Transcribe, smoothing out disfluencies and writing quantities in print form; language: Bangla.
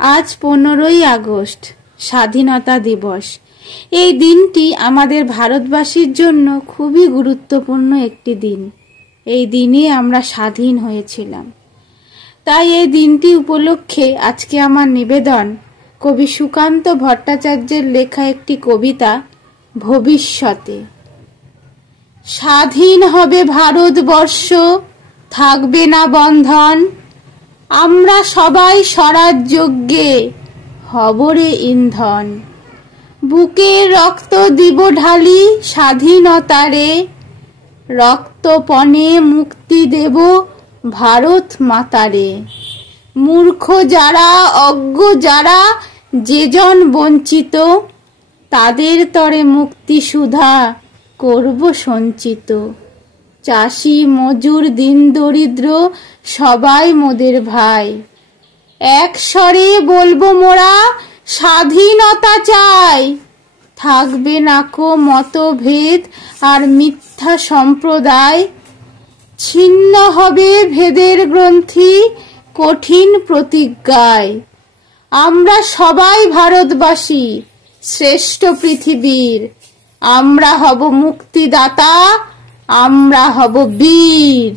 আজ 15ই আগস্ট স্বাধীনতা দিবস। এই দিনটি আমাদের ভারতবাসীর জন্য খুবই গুরুত্বপূর্ণ একটি দিন। এই দিনে আমরা স্বাধীন হয়েছিলাম। তাই এই দিনটি উপলক্ষে আজকে আমার নিবেদন কবি সুকান্ত ভট্টাচার্যের লেখা একটি কবিতা, ভবিষ্যতে। স্বাধীন হবে ভারতবর্ষ, থাকবে না বন্ধন, আমরা সবাই স্বরাজ্যজ্ঞে হবরে ইন্ধন। বুকের রক্ত দিব ঢালি স্বাধীনতারে, রক্তপণে মুক্তি দেব ভারত মাতারে। মূর্খ যারা, অজ্ঞ যারা, যেজন বঞ্চিত, তাদের তরে মুক্তি সুধা করব সঞ্চিত। চাষি মজুর দিন দরিদ্র সবাই মোদের ভাই, এক স্বরে বলবো মোরা স্বাধীনতা চাই। থাকবে নাকো মতভেদ আর মিথ্যা সম্প্রদায়, ছিন্ন হবে ভেদের গ্রন্থি কঠিন প্রতিজ্ঞায়। আমরা সবাই ভারতবাসী, শ্রেষ্ঠ পৃথিবীর, আমরা হব মুক্তিদাতা, আমরা হব বীর।